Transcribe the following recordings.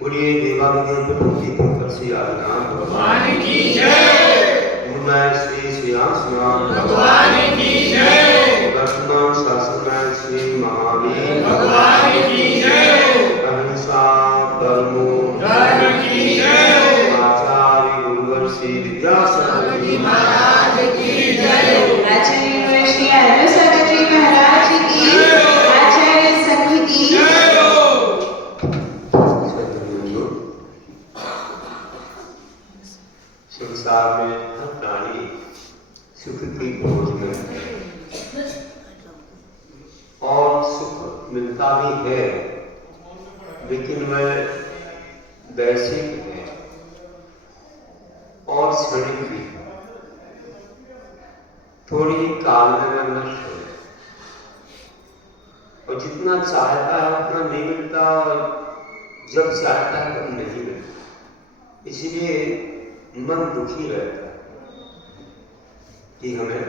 बोलिए देवादिदेव प्रभु पुत्र श्री आदिनाथ भगवान की जय। गुरुनायक श्री श्याम भगवान की जय। वर्तमान शासनायक श्री महावीर भगवान की जय। अहिंसा परमो धर्म की जय। आचार्य गुरुवर श्री विद्यासागर जी महाराज की जय। आचार्य गुरुवर श्री आदर्शसागर जी महाराज की आचार्य संघ की जय। संसार में हर प्राणी सुख की खोज में है और सुख मिलता भी है, लेकिन वह वैश्विक है और क्षणिक भी है। थोड़ी काल में वह नष्ट हो जाए और जितना चाहता है उतना नहीं मिलता और जब चाहता है तब नहीं मिलता। इसलिए मन दुखी रहता है कि हमें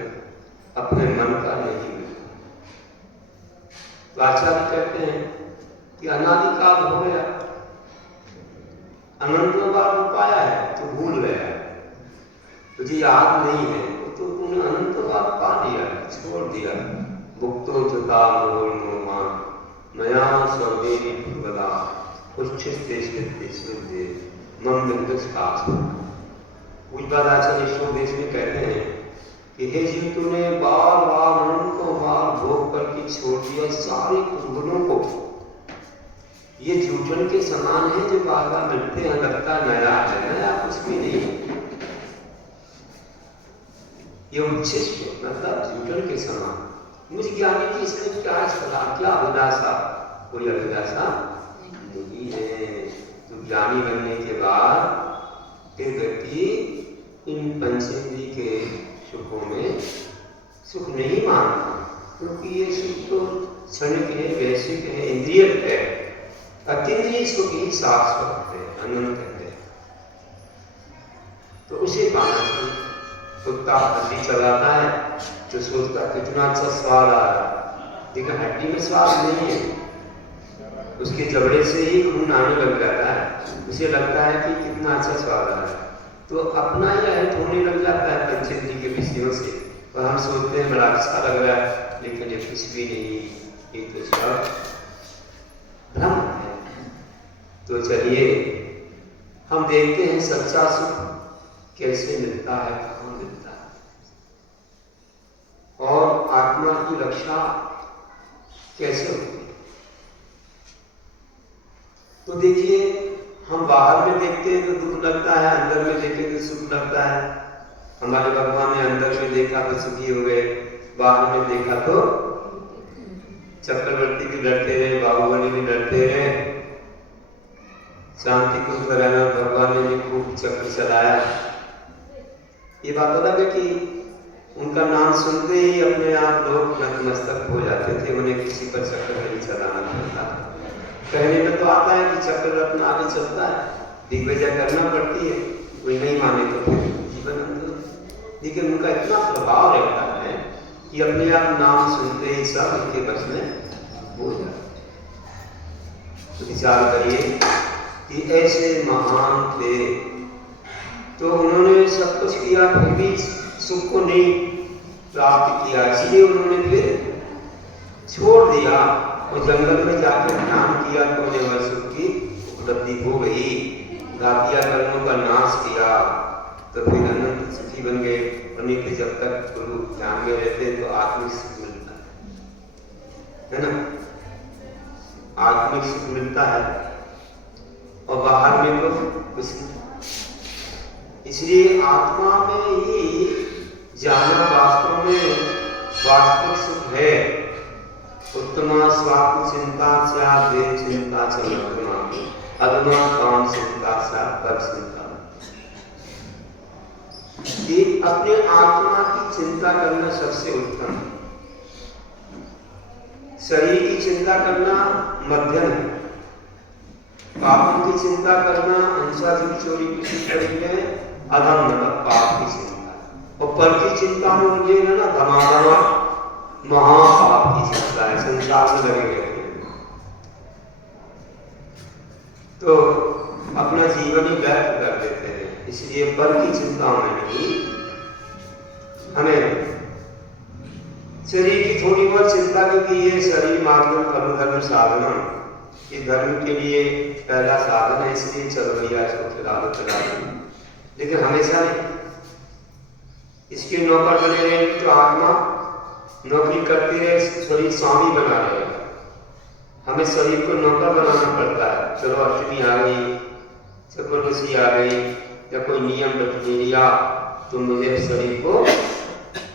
अपने मन का नहीं मिलता। तो आचार्य कहते हैं कि अनादिकाल हो गया, अनंतों बार पाया है तो भूल गया है, तुझे याद नहीं है तो तूने अनंतों बार पा लिया है, छोड़ दिया। भुक्तो जुता मोहन मोहमान नया स्वर्गेवी भगवदा उच्छिष्टेश्वरते मम बिंदुष काश। आचार्य देश में कहते हैं कि हे जीव, तूने बार बार अनंतों बार भोग करके छोड़ दिया सारे कुंडलों को। ये जूठन के समान है जो बार बार मिलते हैं, लगता नया है, नया कुछ भी नहीं। ये उच्छिष्ट मतलब जूठन के समान। मुझ ज्ञानी की इसमें क्या सलाह, क्या अभिलाषा? कोई अभिलाषा नहीं है। तो ज्ञानी बनने के बाद एक व्यक्ति इन पंचेंद्रिय के सुखों में सुख नहीं मानता, क्योंकि ये सुख तो क्षणिक है, वैश्विक है, इंद्रिय है। अतीन्द्रिय सुख ही शाश्वत है, अनंत है। तो उसे पाना चाहिए। कुत्ता हड्डी चलाता है जो सोचता कितना अच्छा स्वाद आ रहा है, लेकिन हड्डी में स्वाद नहीं है। उसके जबड़े से ही खून आने लग जाता है, उसे लगता है कि कितना अच्छा स्वाद आ रहा है। तो अपना यह हित होने लग जाता है पंचेंद्रिय के विषयों से, और हम सोचते हैं बड़ा अच्छा लग रहा है, लेकिन ये कुछ भी नहीं, ये तो सब भ्रम है। तो चलिए हम देखते हैं सच्चा सुख कैसे मिलता है, कहाँ मिलता है, और आत्मा की रक्षा कैसे होती है। तो देखिए, हम बाहर में देखते हैं तो दुख लगता है, अंदर में देखें तो सुख लगता है। हमारे भगवान ने अंदर में देखा तो सुखी हो गए, बाहर में देखा तो चक्रवर्ती भी डरते रहे, बाहुबली भी डरते रहे। शांति को कराना भगवान ने भी खूब चक्र चलाया। ये बात अलग है कि उनका नाम सुनते ही अपने आप लोग नतमस्तक हो जाते थे, उन्हें किसी पर चक्र नहीं चलाना पड़ता। कहने में तो आता है कि चक्र अपना आगे चलता है, दिग्विजय करना पड़ती है, कोई नहीं माने तो फिर जीवन अंदर। लेकिन उनका इतना प्रभाव रहता है कि अपने आप नाम सुनते ही सब उनके बस में हो जाता है। तो विचार करिए कि ऐसे महान थे, तो उन्होंने सब कुछ किया फिर भी सुख को नहीं प्राप्त किया, इसलिए उन्होंने फिर छोड़ दिया और जंगल में जाकर ध्यान किया तो उन्हें वह सुख की उपलब्धि हो गई। घातिया कर्मों का नाश किया तो फिर अनंत सुखी बन गए। नहीं तो जब तक गुरु ध्यान में रहते तो आत्मिक सुख मिलता है ना, आत्मिक सुख मिलता है, और बाहर में तो कुछ नहीं। इसलिए आत्मा में ही जाना वास्तव में वास्तविक सुख है। उत्तमा स्वात्म चिंता से देव चिंता चलमा अधमा काम चिंता से पर चिंता। ये अपने आत्मा की चिंता करना सबसे उत्तम है। शरीर की चिंता करना मध्यम है, पापों की चिंता करना, हिंसा की चोरी की करेंगे अधम मतलब पाप की चिंता। और पर की चिंता में उलझे ना धमाधमा महापाप की चिंता है, संसार में लगे रहते हैं, तो अपना जीवन ही व्यर्थ कर देते हैं। इसलिए पर की चिंता में नहीं, हमें शरीर की थोड़ी बहुत चिंता, क्योंकि ये शरीर मात्र धर्म साधना, ये धर्म के लिए पहला साधन है, इसलिए चल भैया इसको चला दो, लेकिन हमेशा नहीं। इसके नौकर बने रहे तो आत्मा नौकरी करती रहे, शरीर स्वामी बना रहेगा। हमें शरीर को नौकर बनाना पड़ता है। चलो अष्टमी आ गई, चतुर्दशी आ गई, या कोई नियम रख लिया तो मुझे शरीर को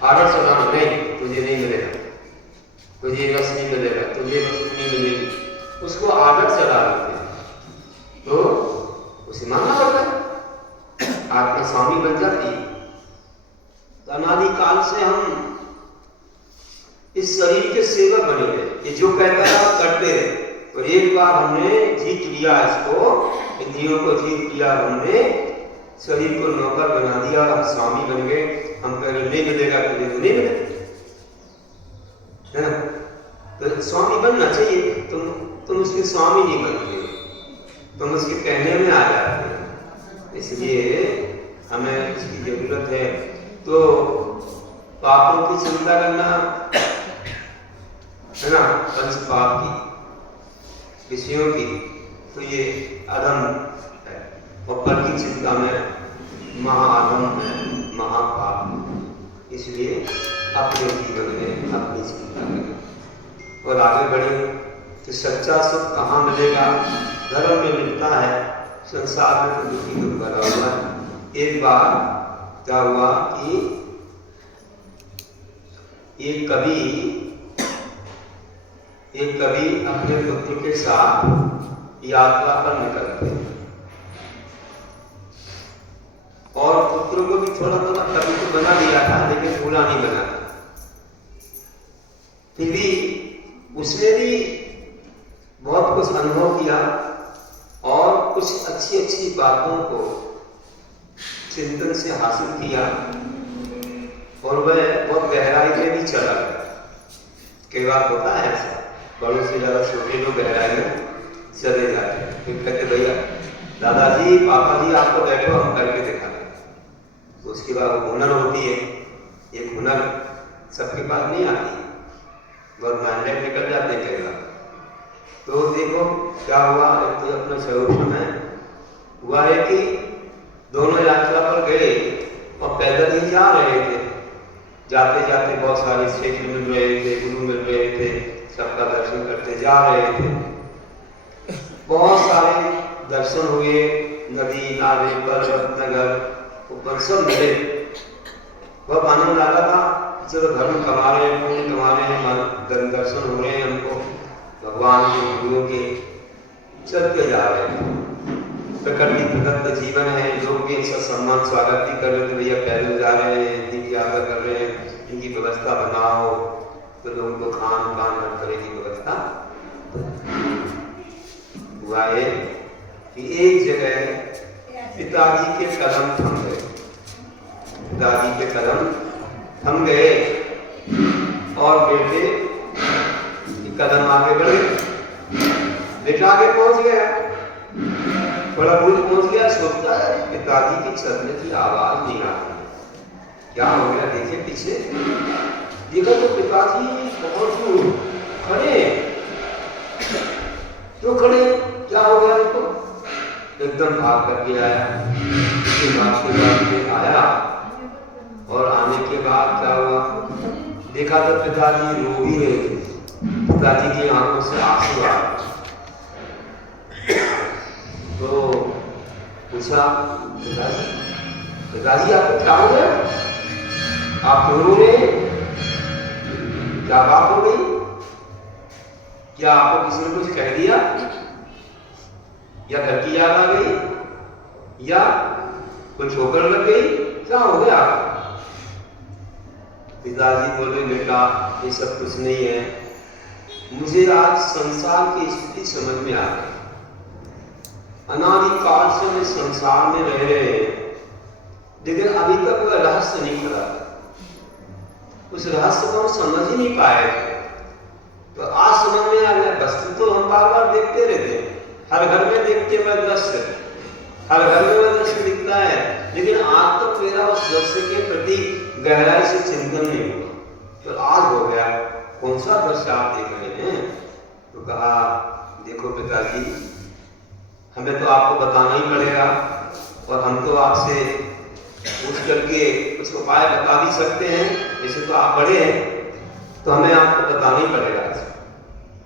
आदर चलाना नहीं, तुझे नहीं मिलेगा, तुझे रस नहीं मिलेगा, तुझे रस नहीं मिलेगी, उसको आदर चला देते हैं, तो उसे मानना पड़ता है, आत्मा स्वामी बन जाती है। तो अनादि काल से हम इस शरीर के सेवक बने रहे, ये जो कहता है आप करते रहे, और एक बार हमने जीत लिया इसको, इंद्रियों को जीत लिया, हमने शरीर को नौकर बना दिया, हम स्वामी बन गए। हम कह रहे नहीं मिलेगा, तुझे तो नहीं मिलेगा, है ना? तो स्वामी बनना चाहिए, तुम उसके स्वामी नहीं बनते, तुम उसके कहने में आ जाते हैं। इसलिए हमें इसकी जरूरत है। तो पापों की चिंता करना है ना, पंच पाप की, विषयों की, तो ये अधम है, और पर की चिंता में महाअधम है, महापाप। इसलिए अपने जीवन में अपनी चिंता करें और आगे बढ़े। तो सच्चा सुख कहाँ मिलेगा? धर्म में मिलता है, संसार में तो दुखी दुख भरा हुआ है। एक बार क्या हुआ कि एक कवि अपने पुत्र के साथ यात्रा पर निकलते हैं, और पुत्र को भी थोड़ा थोड़ा कवि को बना दिया था, लेकिन पूरा नहीं बना था। फिर भी उसने भी बहुत कुछ अनुभव किया और कुछ अच्छी अच्छी बातों को चिंतन से हासिल किया, और वह बहुत गहराई में भी चला गया। कई बार होता है ऐसा, बड़ों से ज्यादा छोटे लोग गहराई में चले जाते हैं। फिर कहते भैया दादाजी पापा जी आपको बैठो हम करके दिखा दें। तो उसके बाद हुनर होती है, एक हुनर सबके पास नहीं आती, बहुत माइंडेड निकल जाते हैं कई बार। तो देखो क्या हुआ, एक तो अपना स्वरूप में हुआ है कि दोनों यात्रा पर गए और पैदल ही जा रहे थे। जाते जाते बहुत सारे क्षेत्र मिल रहे थे, गुरु मिल रहे थे, सबका दर्शन करते जा रहे थे। बहुत सारे दर्शन हुए, नदी नाले पर्वत नगर ऊपर सब मिले। बहुत आनंद आ रहा था, चलो धर्म कमा रहे हैं, पुण्य कमा रहे हैं, दर्शन हो रहे हैं हमको भगवान के गुरुओं के, चलते जा रहे हैं। प्रकृति प्रदत्त जीवन है, लोग भी इनका सम्मान स्वागत भी कर रहे थे, भैया पैदल जा रहे हैं, इनकी यात्रा कर रहे हैं, इनकी व्यवस्था बनाओ, तो लोगों को खान पान हर तरह की व्यवस्था। हुआ है कि एक जगह पिताजी के कदम थम गए, पिताजी के कदम थम गए और बेटे कदम आगे बढ़े। बेटा आगे पहुंच गया, थोड़ा दूर पहुंच गया, सोचता है पिताजी की चलने की आवाज नहीं आ रही, क्या हो गया? देखे पीछे, देखा तो पिताजी बहुत दूर खड़े। क्यों खड़े, क्या हो गया उनको? एकदम भाग करके आया, उसके बाद आया, और आने के बाद क्या हुआ, देखा तो पिताजी रो भी रहे थे, पिताजी की आंखों से आंसू आ रहे। तो पूछा पिताजी आपको क्या हो गया, आप क्यों रो रहे हैं, क्या बात हो गई, क्या आपको किसी ने कुछ कह दिया, या घर की याद आ गई, या कुछ ठोकर लग गई, क्या हो गया? पिताजी बोले बेटा ये सब कुछ नहीं है, मुझे आज संसार की स्थिति समझ में आ गई। अनादि काल से मैं संसार में रह रहे हैं, लेकिन अभी तक वह रहस्य नहीं खुला, उस रहस्य को हम समझ ही नहीं पाए थे। तो आज समझ में आ गया। वस्तु तो हम बार बार देखते रहते हैं, हर घर में देखते हुए दृश्य, हर घर में वह दृश्य दिखता है, लेकिन आज तक मेरा उस दृश्य के प्रति गहराई से चिंतन नहीं हुआ। तो आज हो गया। कौन सा दृश्य आप देख रहे हैं? तो कहा देखो पिताजी, हमें तो आपको बताना ही पड़ेगा, और हम तो आपसे पूछ करके कुछ उपाय बता भी सकते हैं, जैसे तो आप बड़े हैं, तो हमें आपको बताना ही पड़ेगा।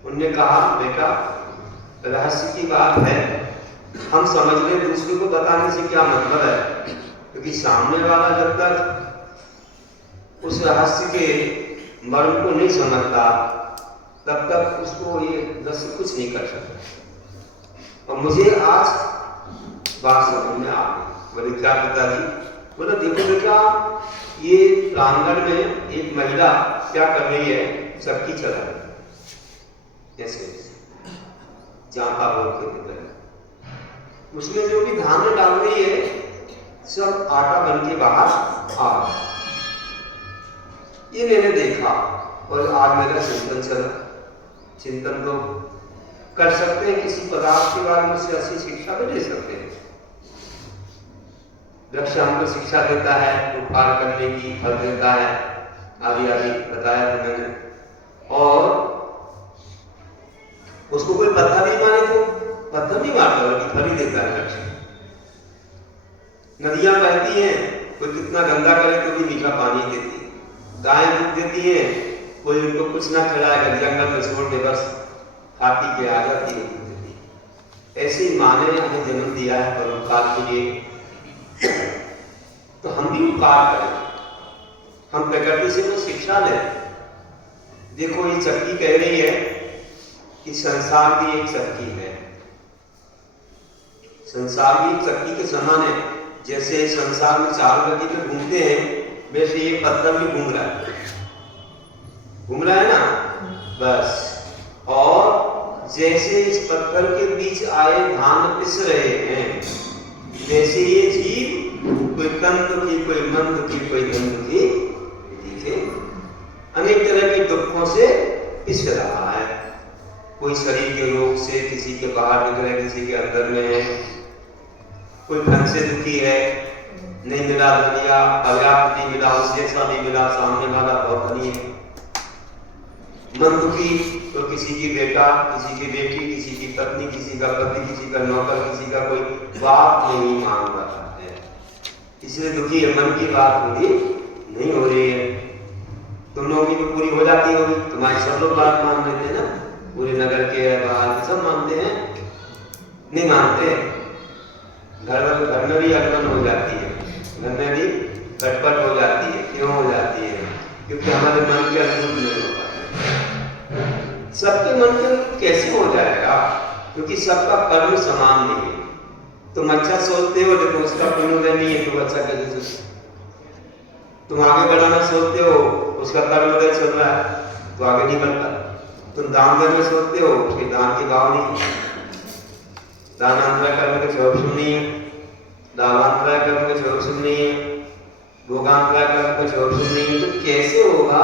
उनने कहा बेटा, रहस्य की बात है, हम समझ लें, दूसरे को बताने से क्या मतलब है, क्योंकि सामने वाला जब तक उस रहस्य के मर्म को नहीं समझता तब तक उसको ये दृश्य कुछ नहीं कर सकता। और मुझे आज बात समझ में आ गई। बोले क्या पिताजी? बोला देखो बेटा, ये प्रांगण में एक महिला क्या कर रही है, चक्की चला रही है, जैसे जाता बोल के भीतर उसमें जो भी धान डाल रही है सब आटा बन के बाहर आ रहा है। ये मैंने देखा और आज मेरा चिंतन चला। चिंतन तो कर सकते हैं, किसी पदार्थ के बारे में से अच्छी शिक्षा भी दे सकते हैं। वृक्ष हमको शिक्षा देता है, उपकार करने की, फल देता है, आदि आदि बताया था मैंने। और उसको कोई पत्थर नहीं मारे तो पत्थर नहीं मारता, बल्कि फल ही देता है वृक्ष। नदियां बहती हैं, कोई कितना गंदा करे तो भी मीठा पानी देती है। गायें दूध देती हैं, कोई उनको कुछ ना खिलाएगा, जंगल में छोड़ दे बस खा पी के आ जाती है। ऐसे ही माँ ने हमें जन्म दिया है परोपकार के लिए, तो हम भी उपकार करें, हम प्रकृति से वो शिक्षा लें। देखो ये चक्की कह रही है कि संसार भी एक चक्की है, संसार भी एक चक्की के समान है। जैसे संसार में चार गति पे घूमते हैं, वैसे ये पत्थर भी घूम रहा है, घूम रहा है ना बस। और जैसे इस पत्थर के बीच आए धान पिस रहे हैं, वैसे ये जीव कोई तन दुखी, कोई मन दुखी, कोई धन दुखी दिखे, अनेक तरह के दुखों से पिस रहा है। कोई शरीर के रोग से, किसी के बाहर निकल है, किसी के अंदर में है, कोई धन से दुखी है, नहीं मिला दुनिया, पर्याप्त नहीं मिला, उससे अच्छा नहीं मिला, सामने वाला बहुत धनी है। मन दुखी तो किसी की बेटा, किसी की बेटी, किसी की पत्नी, किसी का पति, किसी का नौकर, किसी का कोई बात नहीं मान रहा है, इसलिए दुखी है। मन की बात पूरी नहीं हो रही है। तुम लोगों की तो पूरी हो जाती होगी, तुम्हारे सब लोग बात मान लेते हैं ना, पूरे नगर के बाहर सब मानते हैं, नहीं मानते। घर में भी अड़बन हो जाती है, घर में भी खटपट हो जाती है। क्यों हो जाती है? क्योंकि हमारे मन के अनुरूप नहीं हो पाता। सबके मन के अनुरूप कैसे हो जाएगा? क्योंकि सबका कर्म समान नहीं है। तुम अच्छा सोचते हो, देखो उसका पुण्योदय नहीं है, तुम अच्छा कैसे सोचते? तुम आगे बढ़ाना सोचते हो, उसका कर्मोदय चल रहा है, तो आगे नहीं बढ़ता। तुम दान देना सोचते हो, उसके दान के भाव नहीं, दानांतरा कर्म के ऑप्शन नहीं है, दानांतरा कर्म के ऑप्शन नहीं है, भोगांतरा कर्म के ऑप्शन नहीं है, तो कैसे होगा?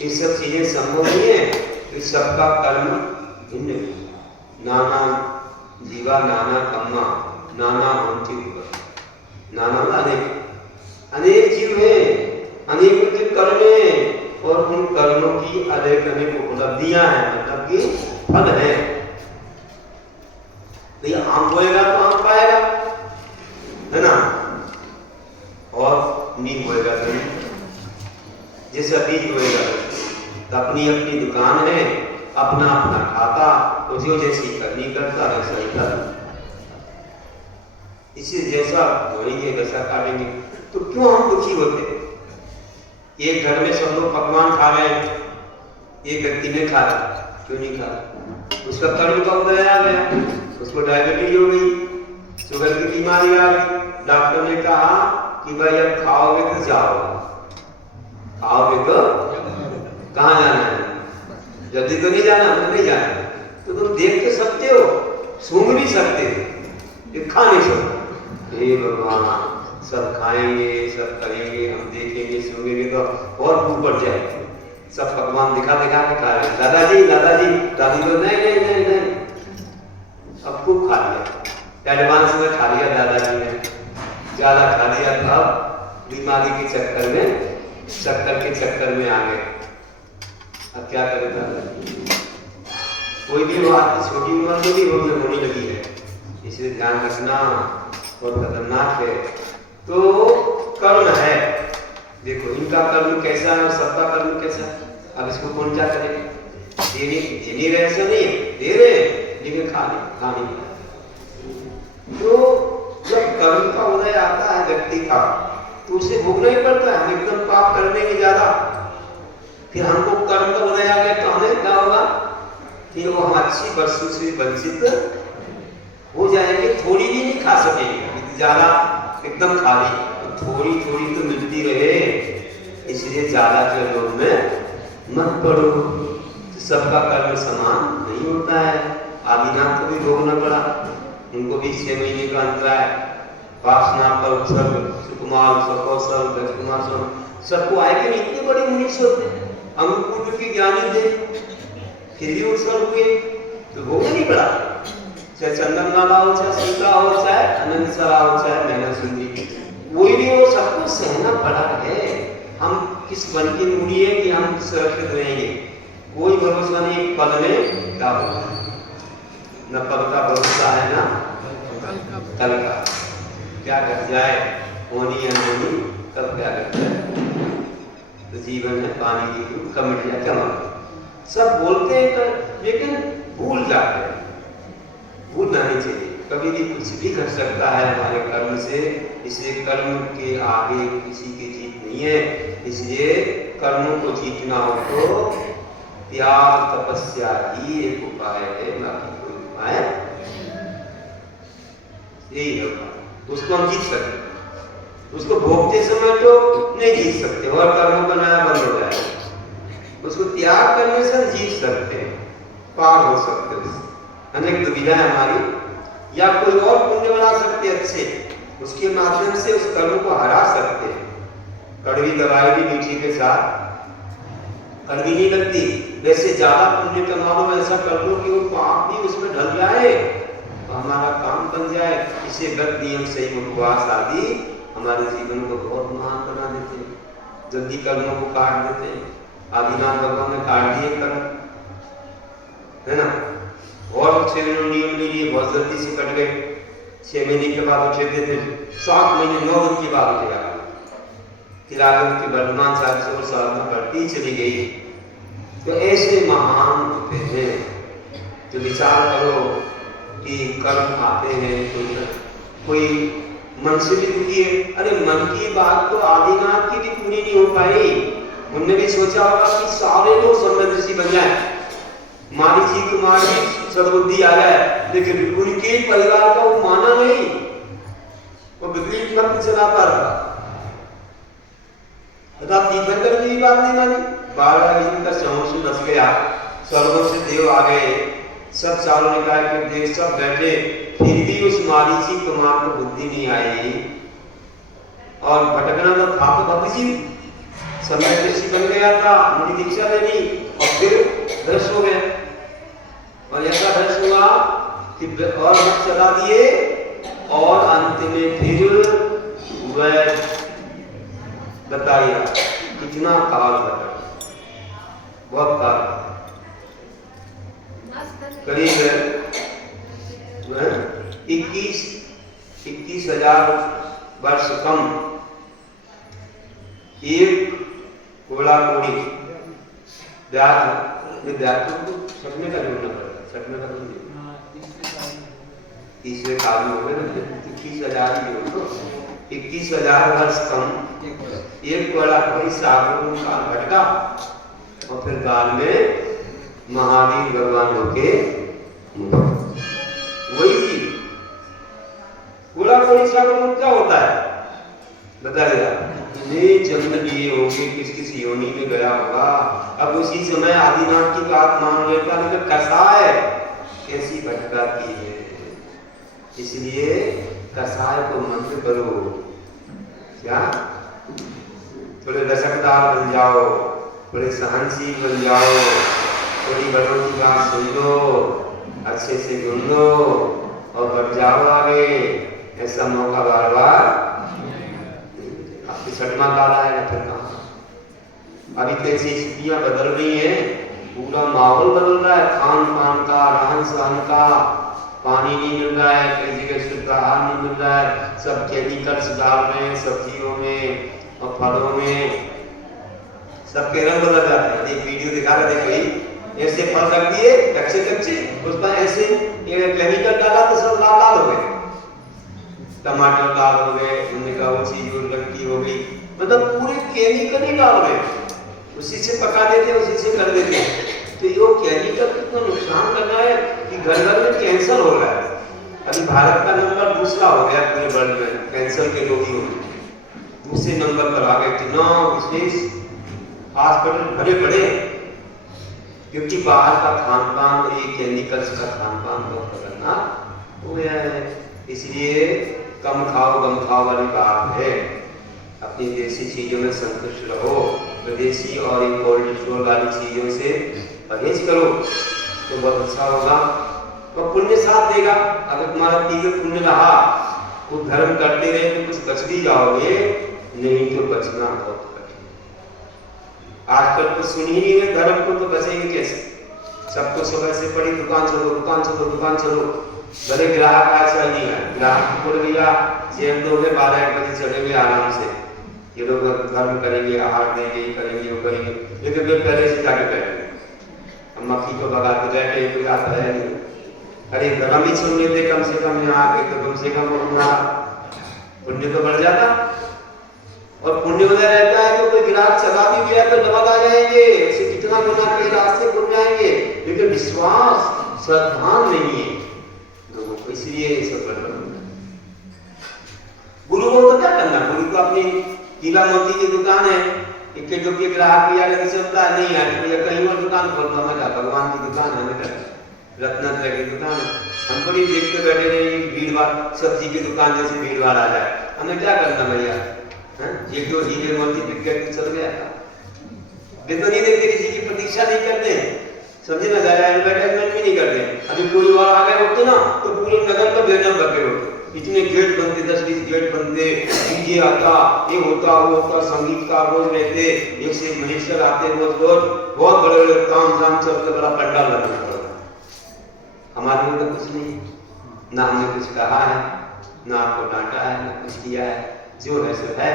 ये सब चीजें संभव नहीं है। तो सबका कर्म भिन्न है। नाना जीवा नाना कर्मा नाना भवन्ति विभव। नाना अनेक जीव है, अनेक उनके कर्म है, और उन कर्मों की अनेक उपलब्धियां हैं, मतलब कि फल है। तो ये आम बोएगा तो आम पाएगा, है ना, और नीम बोएगा तो नहीं। जैसा बीज बोएगा तो अपनी अपनी दुकान है, अपना अपना खाता, तो जो जैसी करनी करता वैसा ही करता, इसी जैसा बोएंगे वैसा काटेंगे। तो क्यों हम दुखी होते हैं? एक घर में सब लोग पकवान खा रहे हैं, एक व्यक्ति ने खा रहा, क्यों नहीं खा रहा? उसका कर्म का उदय आ गया, उसको डायबिटीज हो गई, शुगर की बीमारी आ गई। डॉक्टर ने कहा कि भाई अब खाओगे तो जाओगे, खाओगे तो कहाँ जाना है? जल्दी तो नहीं जाना, तो नहीं जाना। तो तुम देख तो सकते हो, सूंघ भी सकते हो, खा नहीं सकते। हे भगवान, सब खाएंगे, सब करेंगे, हम देखेंगे सुनेंगे तो और भूख बढ़ जाएगी। सब पकवान दिखा दिखा के खा रहे हैं, दादाजी दादाजी दादी तो नहीं नहीं नहीं नहीं, अब खूब खा लिया, एडवांस में खा लिया दादाजी ने, ज्यादा खा लिया, अब बीमारी के चक्कर में आ गए। अब क्या करें दादाजी, कोई भी बात छोटी उम्र में भी होने लगी है, इसलिए ध्यान रखना और खतरनाक है। तो कर्म है, देखो इनका कर्म कैसा है और सबका कर्म कैसा है। अब इसको कौन क्या करेगा, दे रहे ऐसा नहीं, दे रहे लेकिन खाने तो जब कर्म का उदय आता है व्यक्ति का तो उसे भोगना ही पड़ता है। हम एकदम पाप कर देंगे ज्यादा, फिर हमको कर्म का उदय आ गया तो हमें क्या होगा, फिर वो हम अच्छी वस्तु से वंचित हो जाएंगे, थोड़ी भी नहीं खा सकेंगे, ज्यादा एकदम खाली, तो थोड़ी थोड़ी तो मिलती रहे, इसलिए ज्यादा जो लोग में मत पड़ो। तो सबका कर्म समान नहीं होता है। आदिनाथ को भी भोगना पड़ा, उनको भी 6 महीने का अंतराय, वासना पर सुकुमार कौशल गजकुमार सबको आए कि इतने बड़े मुनीष होते, अंगपूर्व के ज्ञानी थे, फिर भी उत्सव हुए तो भोगना नहीं पड़ा। चाहे चंदनमाला हो, चाहे सीता हो, चाहे अनंत सरा हो, चाहे नैना सुंदरी, वही भी वो सबको सहना पड़ा है। हम किस बन की मूड़ी है कि हम सुरक्षित रहेंगे, कोई भरोसा नहीं पल में क्या होगा, न पल का भरोसा है ना कल का, क्या कर जाए होनी या नहीं, कब क्या कर जाए। तो जीवन में पानी की कमिटियां क्या सब बोलते हैं कर, लेकिन भूल जाते हैं, भूलना नहीं चाहिए। कभी भी कुछ भी कर सकता है हमारे कर्म से, इसलिए कर्म के आगे किसी की जीत नहीं है। इसलिए कर्मों को जीतना हो तो त्याग तपस्या ही एक उपाय है, बाकी कोई उपाय यही है। उसको हम जीत सकते, उसको भोगते समय तो नहीं जीत सकते और कर्मों का नया बंद हो जाएगा। उसको त्याग करने से जीत सकते हैं, पार हो सकते हैं। अनेक दुविधा है हमारी, या कोई और पुण्य बना सकते अच्छे, उसके माध्यम से उस कर्म को हरा सकते हैं। कड़वी दवाई भी मीठी के साथ कड़वी नहीं लगती, वैसे ज्यादा पुण्य कमा लो, ऐसा कर लो कि वो पाप भी उसमें ढल जाए तो हमारा काम बन जाए। इसे व्रत नियम सही उपवास आदि हमारे जीवन को बहुत महान बना देते हैं, जल्दी कर्मों को काट देते हैं। आदिनाथ भगवान ने काट दिए कर्म, है ना, और 6 महीने नियम ले लिए, बहुत जल्दी से कट गए। 6 महीने के बाद उठे थे, 7 महीने 9 दिन के बाद उठेगा, फिर आगे उनकी वर्तमान 400 साल में बढ़ती चली गई। तो ऐसे महान होते हैं जो विचार करो कि कर्म आते हैं, कोई मन से भी दुखी है, अरे मन की बात तो आदिनाथ की भी पूरी नहीं हो पाई। उनने भी सोचा होगा कि सारे लोग समृद्धि बन जाए, मारीची कुमारी सद्बुद्धि आ जाए, लेकिन उनके परिवार का वो माना नहीं, वो विपरीत मत चला पा रहा। तीर्थंकर की बात नहीं मानी, 12 दिन का समुद्र बस गया, स्वर्गों से देव आ गए, सब चारों निकाय के देव सब बैठे, फिर भी उस मारीची कुमार को बुद्धि नहीं आई और भटकना तो था। तो भक्त जी समय ऋषि बन गया था, मुझे दीक्षा लेनी और फिर दर्श हो गए, और ऐसा दर्श हुआ कि और मत चला दिए, और अंत में फिर वह बताइए कितना काल बता, बहुत काल, करीब 21,000 वर्ष कम। एक घोड़ा कोड़ी विद्यार्थियों को सपने का जोड़ना पड़ता, सपने का तो तीसरे काल में हो गए ना, 21,000 ही जोड़ दो, 21,000 वर्ष कम। एक बड़ा कोई सागरों का भटका और फिर बाद में महावीर भगवान होके वही चीज। पूरा कोई सागरों क्या होता है बताइएगा, जन्म लिए होंगे, किस किस योनि में गया होगा। अब उसी समय आदिनाथ की बात मान लेता, लेकिन कसाय कैसी भटकाती है। इसलिए कसाय को मंत्र करो, क्या थोड़े लचकदार बन जाओ, थोड़े सहनशील बन जाओ, थोड़ी बड़ों की बात सुन लो, अच्छे से सुन लो और बढ़ जाओ आगे। ऐसा मौका बार बार आपकी छठवां काल आएगा फिर कहाँ। अभी कैसी स्थितियां बदल रही हैं, पूरा माहौल बदल रहा है, खान पान का, रहन सहन का, पानी नहीं मिल रहा है, कई जगह शुद्ध आहार नहीं मिल रहा है, सब केमिकल्स डाल रहे हैं सब्जियों में और फलों में, सबके रंग बदल जाते हैं। एक वीडियो दिखा रहे थे कोई, ऐसे फल रख दिए कच्चे कच्चे, उस पर ऐसे केमिकल डाला तो सब लाल लाल हो गए, टमाटर लाल हो गए, उन्होंने कहा वो चीज लड़की हो गई, मतलब पूरे केमिकल ही डाल रहे, उसी से पका देते, उसी से कर देते। तो ये केमिकल कितना नुकसान कर रहा है कि घर घर में कैंसर हो रहा है। अभी भारत का नंबर दूसरा हो गया पूरे वर्ल्ड में कैंसर के रोगियों में, दूसरे नंबर पर आ गए। कितना विशेष हॉस्पिटल भरे पड़े, क्योंकि बाहर का खान पान और ये केमिकल्स का खान पान बहुत खतरनाक हो गया है। इसलिए कम खाओ गम खाओ वाली बात है, अपनी देसी चीजों में संतुष्ट रहो, विदेशी और इन कोल्ड स्टोर वाली चीजों से परहेज करो तो बहुत अच्छा होगा, तो पुण्य साथ देगा। अगर तुम्हारा तीव्र पुण्य रहा, कुछ धर्म करते रहे तो कुछ बच भी जाओगे, नहीं तो बचना बहुत कठिन। आजकल तो सुन ही नहीं रहे धर्म को, तो बचेंगे कैसे? सबको सुबह से पड़ी दुकान चलो दुकान चलो दुकान चलो, भले ग्राहक आज चल नहीं है, ग्राहक बोल गया शेर 2 में 12-1 बजे चलेंगे आराम से, ये लोग धर्म करेंगे, आहार देंगे, करेंगे वो करेंगे, लेकिन वे पहले से जाके बैठे, हम मक्खी को भगाते बैठे, कोई आता है नहीं। अरे धर्म ही सुन लेते कम से कम यहाँ आके, तो कम से कम पुण्य तो बढ़ जाता। और पुण्य उधर रहता है तो कोई ग्राहक चला भी गया तो डबल आ जाएंगे, ऐसे कितना गुना कई रास्ते खुल जाएंगे, लेकिन विश्वास श्रद्धा नहीं है लोगों को, इसलिए ये सब गड़बड़ होता है। गुरु को तो क्या करना, गुरु को अपनी हीरा मोती की दुकान है, इक्के जो के ग्राहक भी आगे चलता है, नहीं है तो कहीं और दुकान खोलता, मैं भगवान की दुकान है, मैं रत्नात्रय की दुकान है, हम बड़ी देखते बैठे रहे भीड़ भाड़, सब्जी की दुकान जैसे भीड़ भाड़ आ जाए, हमें क्या करना भैया? ये क्यों हीरे मोती बिक गए चल गया था, वे तो नहीं देखते, किसी की प्रतीक्षा नहीं करते, समझे ना, ज्यादा एडवर्टाइजमेंट भी नहीं करते। अभी कोई और आ गए होते ना तो पूरे नगर में भेजना लगे होते, इतने गेट बनते, 10-20 गेट बनते, डीजे आता, ये होता वो होता, संगीतकार रोज रहते, एक से एक मिनिस्टर आते रोज रोज, बहुत बड़े बड़े काम धाम चलते, बड़ा पंडाल लगना पड़ता। हमारे में तो कुछ नहीं, ना हमने कुछ कहा है, ना आपको डांटा है, ना कुछ किया है, जो है सो है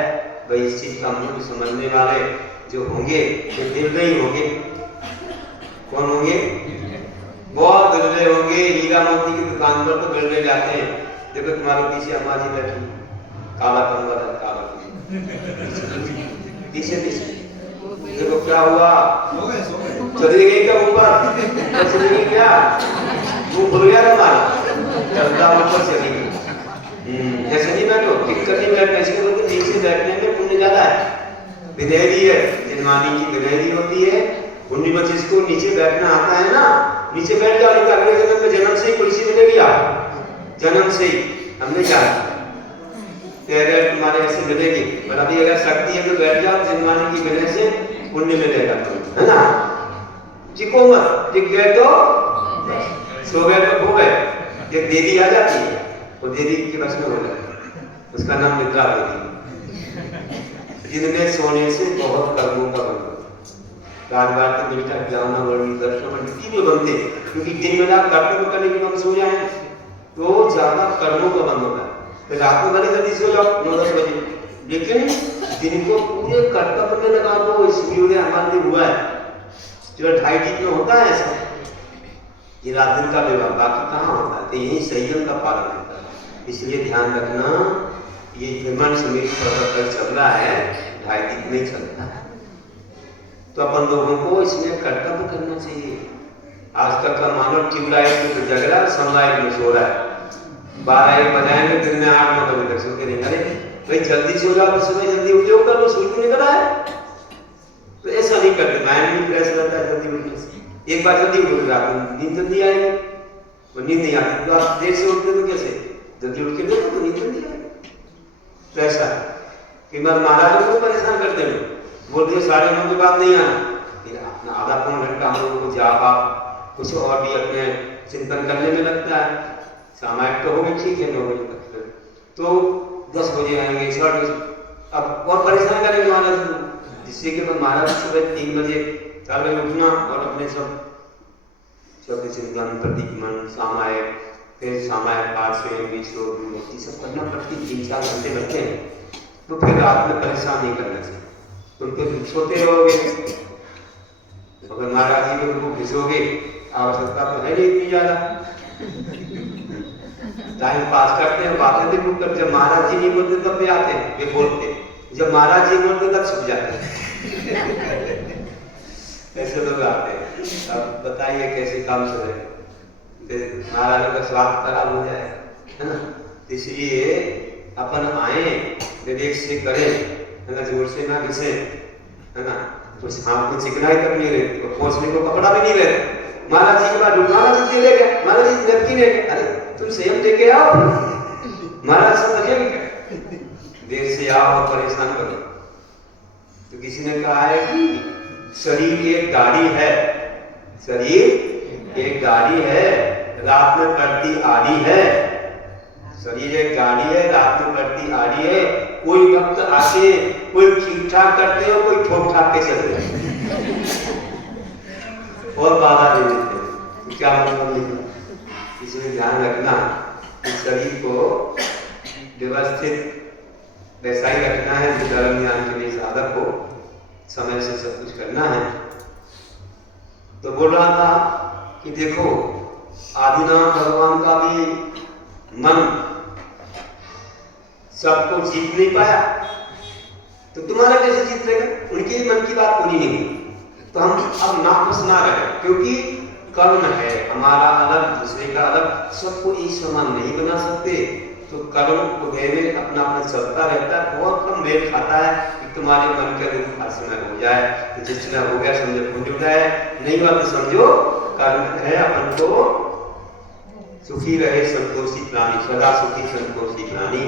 भाई। इस चीज का हमने को समझने वाले जो होंगे वो दिलदई होंगे। कौन होंगे? बहुत दिलदई होंगे। हीरा मोती की दुकान पर तो दिलदई जाते हैं, देखो तुम्हारे पीछे अम्मा जी बैठी, काला कंबल है, काला पीछे पीछे देखो क्या हुआ, चली गई क्या ऊपर, चली गई क्या, वो भूल गया तुम्हारा, चलता ऊपर चली गई। ऐसे नहीं बैठो, टिककर नहीं बैठना, इसके लोग नीचे बैठने में पुण्य ज्यादा है। विनयरी है, जन्मानी की विनयरी होती है, पुण्य में जिसको नीचे बैठना आता है ना, नीचे बैठ जाओ, नहीं अगले जन्म में जन्म से ही कुर्सी मिलेगी, आप जन्म से ही हमने जाना तेरे तुम्हारे ऐसे मिलेगी, पर अभी अगर शक्ति है तो बैठ जाओ, जन्मानी की विनय से पुण्य मिलेगा, है ना। चिको मत, टिक गए तो सो गए तो हो गए। एक देवी आ जाती है, वो देवी के बस में हो जाती है, उसका नाम निद्रा देवी, जिनमें सोने से बहुत कर्मों का बंधन, राजवार के बेटा ज्ञान वर्णी दर्शन वर्णी तीनों बनते, क्योंकि दिन में रात कर्तव्य करने के मन सो जाए तो ज्यादा कर्मों का बंध होता है। तो रात को भले जल्दी सो जाओ 9-10 बजे, लेकिन दिन को पूरे कर्तव्य में लगा दो। सूर्योदय हमारे लिए हुआ है जो 2:30 में होता है ऐसा, ये रात दिन का विवाह, बाकी कहाँ होता है, तो यही संयम का पालन होता है। इसलिए ध्यान रखना, ये विमान सुमित तक चल रहा है, 2:30 में चलता है, तो अपन लोगों को इसमें कर्तव्य करना चाहिए। आजकल का मानव ट्यूबलाइट में तो जग रहा है, सनलाइट में सो रहा है, 12-1 बजाएंगे, दिन में 8-9 बजे तक सोते नहीं। अरे भाई जल्दी सो जाओ, तो सुबह जल्दी उपयोग कर लो, सूर्य निकल रहा है, तो ऐसा नहीं करते, माइंड भी फ्रेश रहता है जल्दी उठने से। एक बार जल्दी उठ रात में नींद जल्दी आएगी, वो नींद नहीं आती तो आप देर से उठते तो कैसे, जल्दी उठ के देखो तो नींद जल्दी आएगी, तो ऐसा है। कि महाराज को परेशान करते हैं, बोलते हैं 9:30 के बाद नहीं आना, फिर अपना आधा पौन घंटा हम लोगों को जाप आप कुछ और भी अपने चिंतन करने में लगता है। सामायिक तो हो गई ठीक है, 9 बजे तक, तो 10 बजे आएंगे, 6 बजे, अब और परेशान करेंगे महाराज, जिससे कि महाराज सुबह 3 बजे 4 बजे उठना और अपने सब चिंतन प्रतिक्रमण सामायिक, फिर सामायिक पाठ से बीच सब करना पड़ती, 3-4 घंटे लगते हैं। तो फिर रात में परेशान नहीं करना चाहिए, तुम तो सोते रहोगे, अगर महाराज जी को तुमको घिसोगे, आवश्यकता तो है नहीं इतनी ज्यादा, टाइम पास करते हैं, बातें भी खूब करते हैं। महाराज जी नहीं बोलते तब भी आते हैं, वे बोलते, जब महाराज जी बोलते तब छुप जाते हैं। ऐसे लोग आते हैं। अब बताइए कैसे काम चले, महाराज का स्वास्थ्य खराब हो जाए, है ना। इसलिए अपन आए विवेक से करें, है ना, जोर से ना घिसे, है ना, कुछ हाथ में चिकनाई तक नहीं रहती, और पहुंचने को कपड़ा भी नहीं रहता। महाराज जी के बाद महाराज जी ले गए, महाराज जी नरकी ले गए, अरे तुम स्वयं लेके आओ, महाराज समझेंगे क्या, देर से आओ और परेशान करो। तो किसी ने कहा है कि शरीर एक गाड़ी है, शरीर एक गाड़ी है, रात में पड़ती आड़ी है, शरीर एक गाड़ी है, रात में पड़ती आड़ी है। कोई भक्त आके कोई ठीक ठाक करते हो, कोई ठोक ठाक के चलते हैं और बाधा दे देते हैं, क्या मतलब नहीं। इसमें ध्यान रखना कि शरीर को व्यवस्थित वैसा ही रखना है, जो धर्म ज्ञान के लिए साधक को समय से सब कुछ करना है। तो बोल रहा था कि देखो आदिनाथ भगवान का भी मन सबको जीत नहीं पाया, तो तुम्हारा कैसे जीत लेगा, उनके मन की बात पूरी नहीं हुई। तो हम अब नाखुश ना रहे, क्योंकि कर्म है हमारा अलग, दूसरे का अलग, सबको एक समान नहीं बना सकते। तो कर्म उदय में अपना अपना चलता रहता है, बहुत कम मेल खाता है कि तुम्हारे मन के अनुरूप हर समय हो जाए। तो जिस तरह हो गया समझो पूज उठा है, नहीं हुआ तो समझो कर्म है। अपन को सुखी रहे संतोषी प्राणी, सदा सुखी संतोषी प्राणी।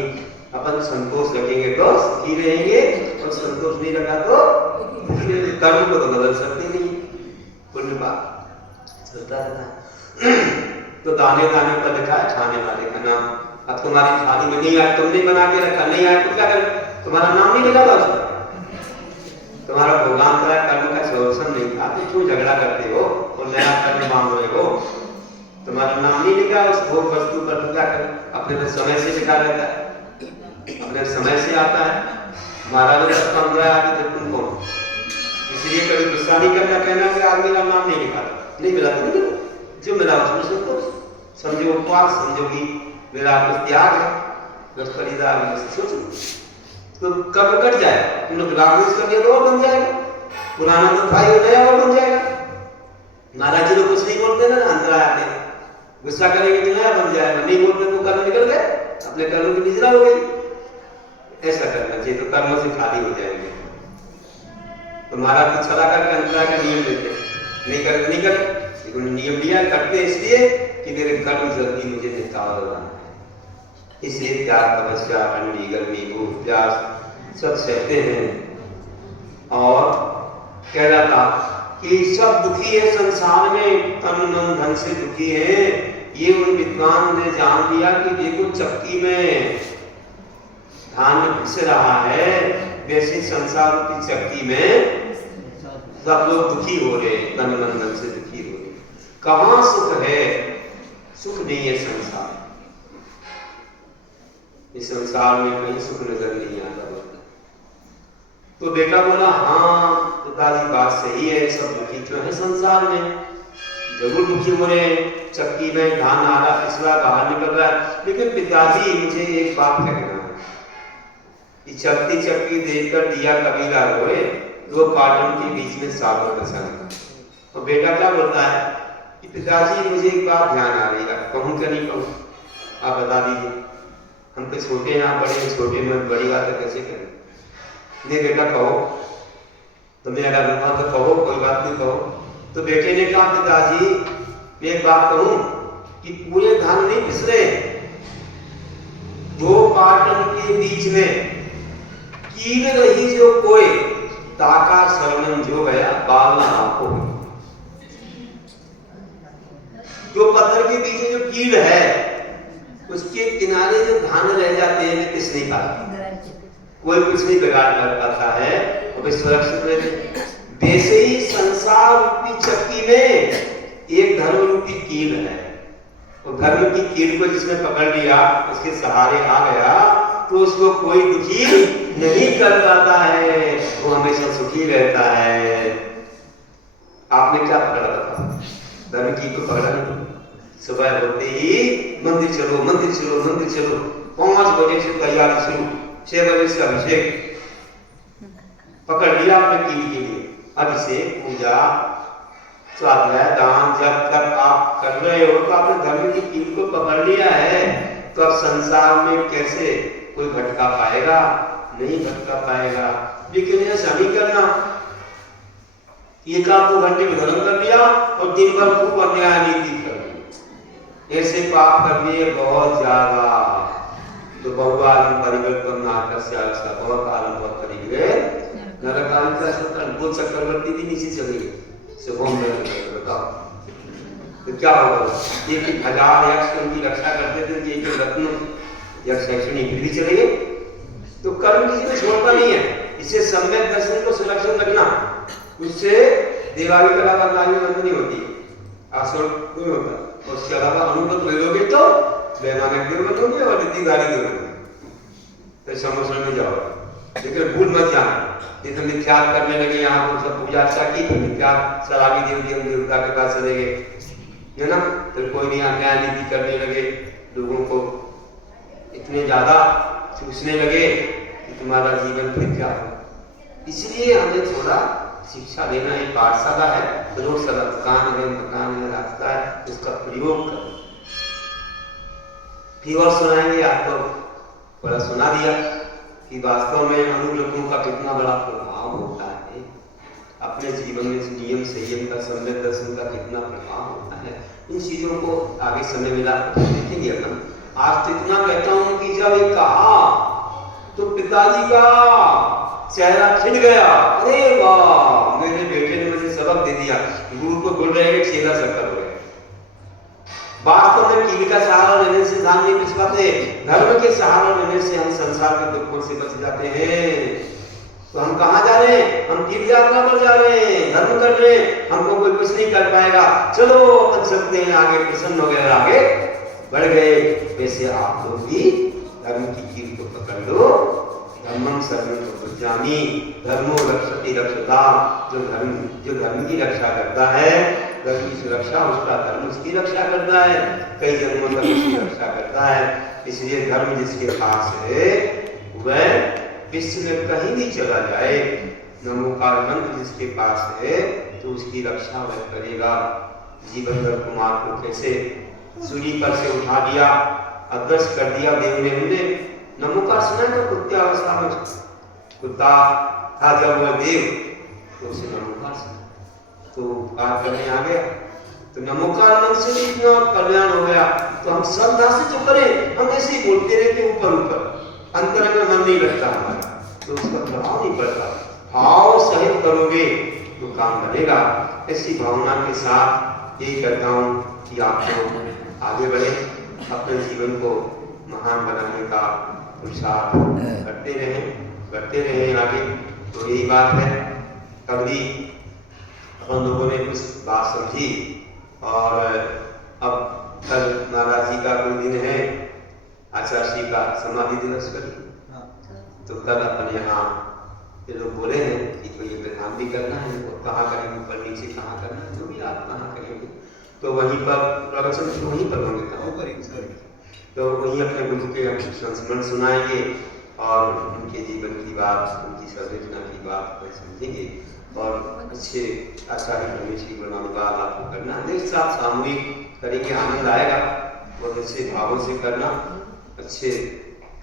अपन संतोष रखेंगे तो सुखी रहेंगे, और संतोष नहीं रखा तो कर्म को तो बदल सकते नहीं, पुण्य पाप चलता रहता है। तो दाने दाने पर लिखा है खाने वाले का नाम। अब तुम्हारी थाली में नहीं आए, तुमने बना के रखा, नहीं आए तो क्या करें, तुम्हारा नाम नहीं लिखा था उसमें, तुम्हारा भोगान करा, कर्म का सोल्यूशन नहीं था, तो क्यों झगड़ा करते हो और नया कर्म मांग रहे हो, तुम्हारा नाम नहीं लिखा उस भोग वस्तु पर, तो क्या करें। अपने तो समय से लिखा रहता है, अपने समय से आता है। महाराज ने 15 आगे जब तुम कौन, इसलिए कभी गुस्सा नहीं करना, कहना कि आज मेरा नाम नहीं लिखा, नहीं मिला तो नहीं, जो मिला उसमें संतोष समझो, उपवास समझोगी, मेरा कुछ त्याग है, बस परिदार सोचो, तो कब कट जाए, तुमने रागवेश कर दिया तो और बन जाएगा, पुराना तो भाई हो गया और बन जाएगा। महाराज जी तो कुछ नहीं बोलते ना, अंदर आते हैं, गुस्सा करेंगे तो नया बन जाएगा, नहीं बोलते तो कर्म निकल गए, अपने कर्म की निजरा हो गई। ऐसा करना चाहिए, तो कर्म से खाली हो जाएंगे। तो महाराज तो छला करके अंतरा का नियम देते, नहीं करे तो नहीं करे, नियम लिया करते इसलिए कि मेरे कर्म जल्दी मुझे निकाल होगा। इसलिए त्याग, तपस्या, ठंडी, गर्मी, भूख, प्यास सब सहते हैं। और कह रहा था कि सब दुखी है संसार में, तन मन धन से दुखी है। ये उन विद्वान ने जान लिया कि देखो चक्की में धान घिस रहा है, वैसे संसार की चक्की में सब लोग दुखी हो रहे, तन मन धन से दुखी हो रहे। कहाँ सुख है, सुख नहीं है संसार, इस संसार में कहीं सुख नजर नहीं आता। तो बेटा बोला हाँ पिताजी बात सही है, सब दुखी क्यों है संसार में, जरूर दुखी हो रहे हैं, चक्की में धान आ रहा पिछड़ा बाहर निकल रहा है, लेकिन पिताजी मुझे एक बात कहना है कि चक्की चक्की देखकर दिया कबीरा रोए, दो पाटन के बीच में सागर दर्शन। तो बेटा क्या बोलता है कि पिताजी मुझे एक बात ध्यान आ रही है, कहूँ क्या नहीं कहूँ, आप बता दीजिए, हम तो छोटे हैं, आप बड़े हैं, छोटे में बड़ी बात है कैसे करें। नहीं बेटा कहो, तुम्हें अगर रुका तो कहो, कोई बात नहीं कहो। तो बेटे ने कहा पिताजी मैं एक बात कहूं कि पूरे धान नहीं पिसरे, दो पाटन के बीच में कील रही जो कोई ताका शरणन जो गया बाल ना आपको। जो पत्थर के पीछे जो कील है उसके किनारे जो धान रह जाते हैं वे किस नहीं पाते, कोई कुछ नहीं बिगाड़ कर पाता है, वो भी सुरक्षित रहते। वैसे ही संसार रूपी चक्की में एक धर्म रूपी कील है, और धर्म की कील को जिसने पकड़ लिया उसके सहारे आ गया तो उसको कोई दुखी नहीं कर पाता है, वो हमेशा सुखी रहता है। आपने क्या पकड़ा था? धर्म की को पकड़ा नहीं। सुबह होते ही मंदिर चलो मंदिर चलो मंदिर चलो, 5 बजे से तैयारी शुरू, 6 बजे से अभिषेक, पकड़ लिया आपने कील के लिए। अभिषेक पूजा स्वाध्याय दान जब तक आप कर रहे हो तो आपने धर्म की कील को पकड़ लिया है, तो अब संसार में कैसे कोई भटका पाएगा? नहीं भटका पाएगा। लेकिन ऐसा नहीं करना, 1-2 घंटे में धर्म कर लिया और दिन भर खूब अन्याय नीति कर ली, ऐसे पाप कर लिए बहुत ज्यादा। तो बहुआलम परिवर्तन नाटक से अच्छा बहुत आलम बहुत परिग्रह नरकालिका सत्तर चक्रवर्ती भी नीचे चले गए। बताओ तो क्या होगा? 1000 यक्ष उनकी रक्षा करते थे, ये जो रत्न यक्ष यक्षिणी फिर भी चले गए। तो कर्म किसी को छोड़ता नहीं है, इससे सम्यक दर्शन को सुरक्षित रखना, उससे देवाली कला करने बंद नहीं होती, आसुर नहीं होता। उसके अलावा अनुमत ले लोगे तो वैमानिक देव बनोगे और रीतिदारी देव बनोगे, तो समस्या में जाओगे। लेकिन भूल मत जाना, तो मिथ्यात करने लगे, यहाँ पर सब पूजा अर्चा की तो मिथ्यात शराबी देव देवता के पास चले गए, है ना। फिर कोई नहीं अन्याय नीति करने लगे, लोगों को इतने ज्यादा चूसने लगे कि तुम्हारा जीवन फिर क्या हो। इसलिए हमें थोड़ा शिक्षा देना, एक पाठशाला है, रोज सदा दुकान है मकान है रास्ता है, उसका प्रयोग करो। फिर और सुनाएंगे आपको, बड़ा सुना दिया कि वास्तव में अनुग्रहों का कितना बड़ा प्रभाव होता है अपने जीवन में, नियम संयम का सम्यक दर्शन का कितना प्रभाव होता है। इन चीजों को आगे समय मिला तो देखेंगे अपन। आज तो इतना कहता हूं कि जब ये कहा तो पिताजी का चेहरा खिल गया, अरे वाह मेरे बेटे ने मुझे सबक दे दिया। गुरु को बोल रहे हैं चेला शक्कर हो गया। वास्तव में कील का सहारा लेने से धाम नहीं बच पाते, धर्म के सहारा लेने से हम संसार के दुखों से बच जाते हैं। तो हम कहाँ जा रहे हैं? हम तीर्थ यात्रा पर जा रहे हैं, धर्म कर रहे हैं, हमको कोई कुछ नहीं कर पाएगा। चलो अपन चलते हैं आगे, प्रसन्न हो गए, आगे बढ़ गए। वैसे आप लोग भी धर्म की कील को पकड़ लो। धर्मं शरणं व्रजामि, धर्मो रक्षति रक्षता। जो धर्म की रक्षा करता है, धर्म की सुरक्षा उसका धर्म उसकी रक्षा करता है, कई जन्मों तक उसकी रक्षा करता है। इसलिए धर्म जिसके पास है वह विश्व में कहीं भी चला जाए, नमोकार मंत्र जिसके पास है तो उसकी रक्षा वह करेगा। जीवनधर कुमार को कैसे सूली पर से उठा दिया, अदृश्य कर दिया देव ने। हमने नमोकार सुना है तो कुत्ते अवस्था में कुत्ता था जब वह देव, तो उसे नमोकार सुना तो बात करने आ गया। तो नमोकार मंत्र से इतना कल्याण हो गया। तो हम श्रद्धा से जो करें, हम ऐसे ही बोलते रहते ऊपर ऊपर, अंतर में मन नहीं लगता हमारा, तो उसका प्रभाव नहीं पड़ता। भाव सहित करोगे तो काम बनेगा। ऐसी भावना के साथ यही करता हूँ कि आप लोग आगे बढ़े, अपने जीवन को महान बनाने का पुरुषार्थ करते रहें आगे। तो यही बात है। कभी अपन लोगों ने कुछ बात समझी, और अब कल महाराज जी का कोई दिन है, आचार्य जी का समाधि दिवस कल, तो कल अपन यहाँ ये लोग बोले हैं कि कोई विधान भी करना है, तो कहाँ करेंगे, ऊपर नीचे कहाँ करना है, जो भी आप कहाँ करेंगे, तो वहीं पर प्रवचन वहीं पर होंगे, तो वहीं अपने गुरु के संस्मरण सुनाएंगे और उनके जीवन की बात, उनकी संरचना की बात समझेंगे, और अच्छे आचार्य परमेश्वर की गुणानुवाद आपको करना है। एक साथ सामूहिक करेंगे, आनंद आएगा। बहुत अच्छे भावों से करना, अच्छे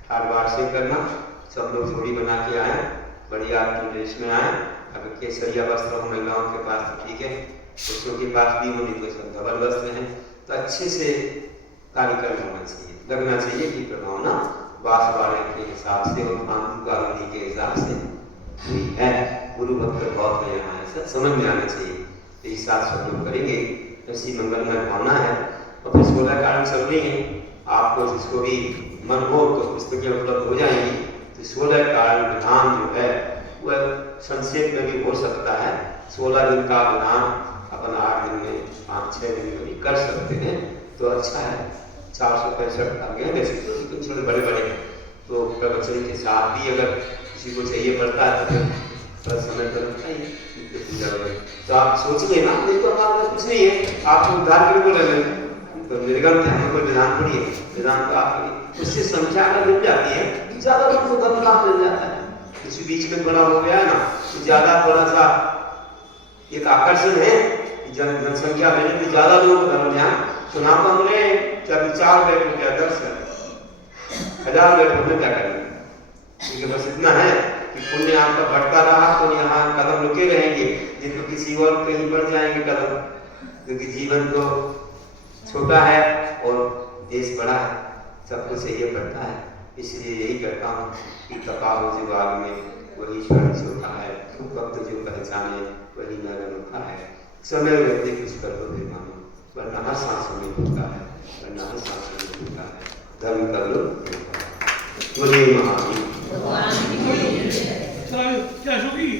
कारबार से करना। सब लोग जोड़ी बना के आए, बढ़िया ड्रेस में आए। अगर केसरिया वस्त्र हो महिलाओं के पास तो ठीक है, पुरुषों के पास भी होनी तो सब धवल वस्त्र हैं। तो अच्छे से कार्यक्रम होना चाहिए, लगना चाहिए कि प्रभावना बांसवाड़े के हिसाब से और कानूनी के हिसाब से हुई है। गुरु भक्त बहुत है यहाँ, ऐसा समझ में आना चाहिए। यही साथ सब लोग करेंगे, ऐसी मंगलमय भावना है। और फिर 16 कारण चल रही हैं, आपको जिसको भी मन हो तो पुस्तकें उपलब्ध हो जाएंगी। तो 16 कारण विधान जो है वह संक्षेप में भी हो सकता है। 16 दिन का विधान अपन 8 दिन में 5-6 दिन में भी कर सकते हैं, तो अच्छा है। 465 आ गए वैसे तो थोड़े बड़े बड़े, तो प्रवचन के साथ भी अगर किसी को चाहिए पड़ता है तो फिर थोड़ा समय तो लगता ही पूजा वगैरह। तो आप सोचिए ना, नहीं तो हमारे पास कुछ नहीं है, आपको उद्धार के लिए बोल रहे हैं तो निर्गम थे, हमें कोई विधान पढ़िए, विधान तो आपकी उससे संख्या अगर मिल जाती है, ज्यादा लोग को धर्म लाभ मिल जाता है। किसी बीच में बड़ा हो गया ना तो ज्यादा थोड़ा सा एक आकर्षण है, जनसंख्या बढ़े तो ज्यादा लोगों को धर्म ध्यान चुनाव तो हमने चाहे 4 बैठ क्या 10 1000 बैठ में क्या करेंगे, क्योंकि बस इतना है कि पुण्य आपका बढ़ता रहा तो यहाँ कदम रुके रहेंगे, नहीं तो किसी और कहीं बढ़ जाएंगे कदम, क्योंकि जीवन तो छोटा है और देश बड़ा है, सब कुछ ये पड़ता है। इसलिए यही कहता हूँ कि तपा हो जो आग में वही क्षण होता है, वक्त जो पहचाने वही नरम होता है। समय रहते कुछ कर दो मानो, वरना हर सांस में होता है, वरना हर सांस में होता है। धर्म कर लो, बोलिए महावीर। क्या